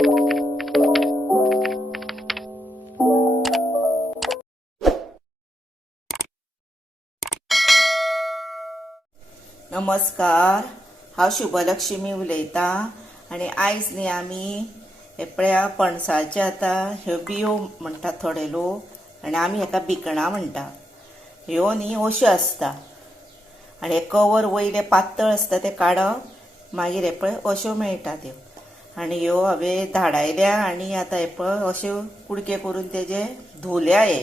नमस्कार, हांव शुभलक्ष्मी उलयतां आनी आयज न्ही आमी हेपळ्या पणसाचे आतां ह्यो बियो म्हणटात थोडे लोक आनी आमी हेका भिकणां म्हणटा। ह्यो न्ही अश्यो आसता आनी हे कवर वयले पातळ आसता ते काडप, मागीर हे पळय अश्यो मेळटा त्यो आनी ह्यो हांवें धाडायल्या आनी आतां हे पळय अश्यो कुडके करून तेजे धुल्या हे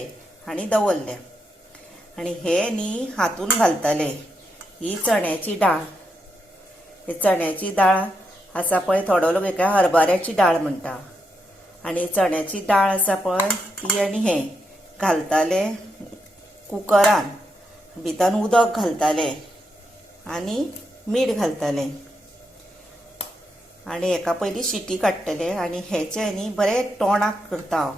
आनी दवरल्या। आनी हे न्ही हातून घालतले ही चण्याची डाळ। ही चण्याची डाळ आसा पळय, थोडो लोक हेका हरभऱ्याची डाळ म्हणटा आनी चण्याची डाळ आसा पळय ती आनी हे घालताले कुकरान, भितर उदक घालताले आनी मीठ घालताले आनी हेका पयलीं शिटी काडटले आनी हेचे न्ही बरें तोंडाक करता हांव,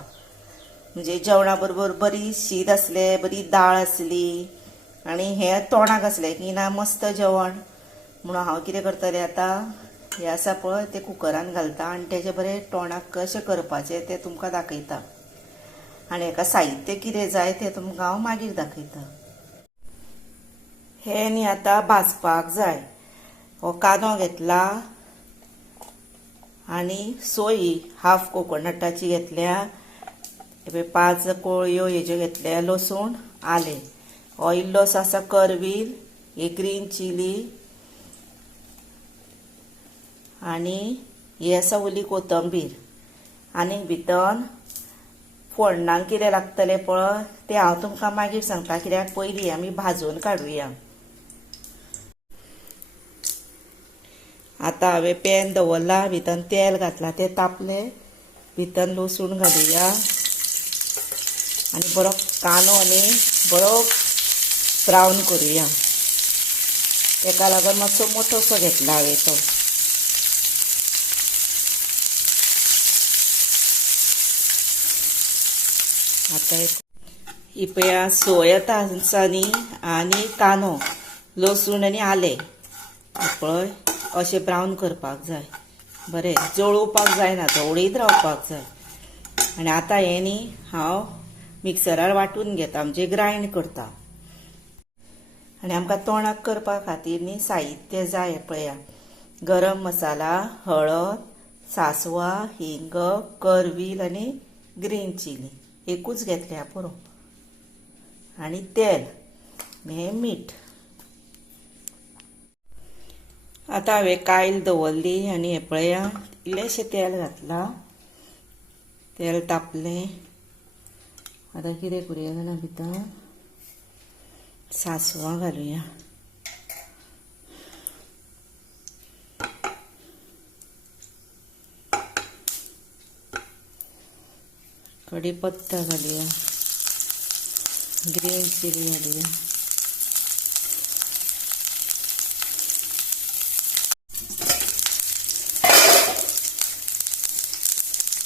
म्हणजे जेवणा बरोबर बरी शीत आसले, बरी दाळ आसली आनी हे तोंडाक असले की ना मस्त जेवण म्हणून हांव कितें करतलें आतां हे आसा पळय ते कुकरान घालता आनी तेजे बरें तोंडाक कशें करपाचें तें तुमकां दाखयता आनी हेका साहित्य कितें जाय तें तुमकां हांव मागीर दाखयता। हे न्ही आतां भाजपाक जाय। हो कांदो घेतला आनी सोय हाफ कोकोनटाची घेतल्या, 5 कोळयो हेज्यो घेतल्या, लसूण, आलें, हो इल्लोसो आसा करवील, ही ग्रीन चिली आनी ही आसा ओली कोथंबीर आनी भितर फोडणाक कितें लागतलें पळय तें हांव तुमकां मागीर सांगता, कित्याक पयलीं आमी भाजून काडुया। आतां हांवें पॅन दवरला, भितर तेल घातला, तें तापलें, भितर लसूण घालुया आनी बरो कांदो न्ही बरो ब्रावन करुया। तेका लागून मातसो मोठोसो घेतला हांवें तो। आतां ही पळय सोय आसा न्ही आनी कांदो, लसूण आनी आलें पळय अशें ब्रावन करपाक जाय, बरें जळोवपाक जायना, धवळीत रावपाक जाय। आनी आतां हें न्ही हांव मिक्सरार वांटून घेता, म्हणजे ग्रायंड करता आनी आमकां तोंडाक करपा खातीर न्ही साहित्य जाय पळया, गरम मसाला, हळद, सासवां, हिंग, करवील आनी ग्रीन चिली एकूच घेतल्या पुरो आनी तेल हें मीठ। आतां हांवें कायल दवरली आनी हें पळया इल्लेशें तेल घातलां, तेल तापलें। आतां कितें करुया जाणा, भितर सासवां घालुया, कढीपत्ता घालुया, ग्रीन चिली घालुया,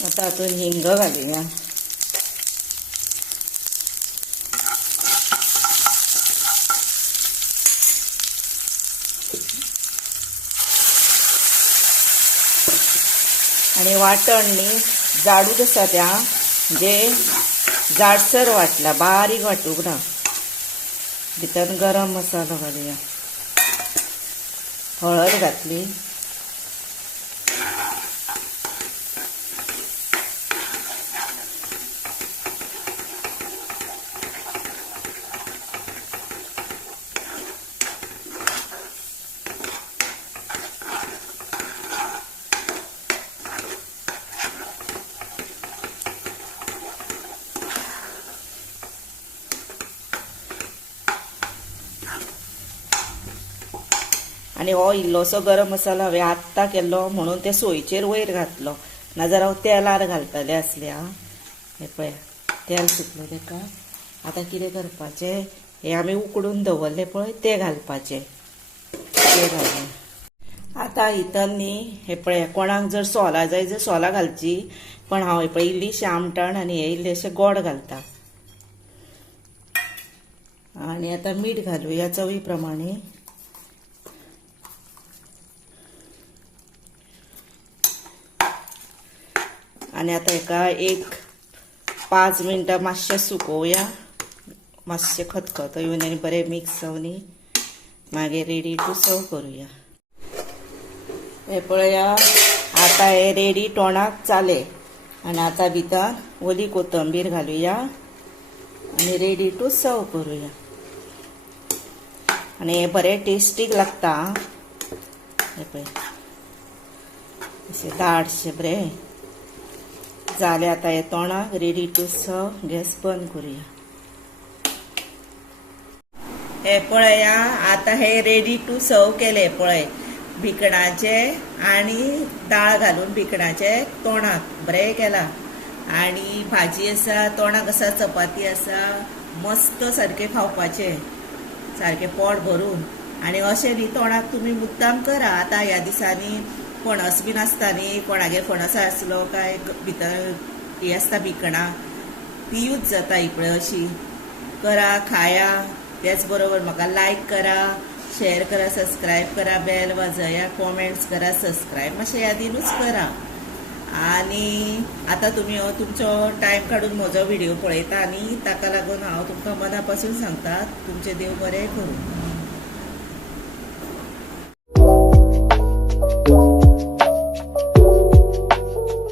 आतां हातून हिंग घालुया, आनी वाटण न्ही जाडूच आसा त्या, म्हणजे जाडसर वाटला, बारीक वाटूंक ना। भितर गरम मसालो घालुया, हळद घातली, आनी हो इल्लोसो गरम मसालो हांवें आत्तां केल्लो म्हणून ते सोयचेर वयर घातलो, नाजाल्यार हांव तेलार घालतलें आसलें। हें पळय तेल सुटलें तेका। आतां कितें करपाचें, हें आमी उकडून दवरलें पळय तें घालपाचें, तें घालून आतां हितर न्ही हें पळय कोणाक जर सोलां जाय जर सोलां घालची, पण हांव हें पळय इल्लीशें आमटाण आनी हें इल्लेशें गोड घालता आनी आतां मीठ घालुया चवी प्रमाणे। आनी आतां हेका एक 5 मिनटां मातशें सुकोवया, मातशें खतखतो येवन आनी बरें मिक्स जावनी मागीर रेडी टू सर्व करूया. हे पळया आतां हे रेडी तोंडाक जाले आनी आतां भितर ओली कोथंबीर घालुया आनी रेडी टू सर्व करूया. आनी हे बरें टेस्टीक लागता. हे पळय अशें दाटशें बरें जालें. आतां हे तोंडाक रेडी टू सर्व. गॅस बंद करूया. हे पळया आतां हे रेडी टू सर्व केले. पळय भिकणाचे आनी दाळ घालून भिकणाचे तोंडाक बरें केला आनी भाजी आसा, तोंडाक आसा, चपाती आसा, मस्त सारके खावपाचे, सारके पोट भरून. आनी अशें न्ही तोंडाक तुमी मुद्दाम करा. आतां ह्या दिसांनी फणस बीन आसता न्ही, कोणागेर फणस आसलो काय भितर ही आसता भिकणां ती यूज जाता ही पळय अशी करा, खाया. त्याच बरोबर म्हाका लायक करा, शेअर करा, सबस्क्राईब करा, बेल वाजया, कॉमेंट्स करा, सबस्क्राईब मातशें यादीनूच करा. आनी आतां तुमी हो तुमचो टायम काडून म्हजो व्हिडिओ पळयता न्ही, ताका लागून हांव तुमकां मना पासून सांगता तुमचें देव बरें करूं.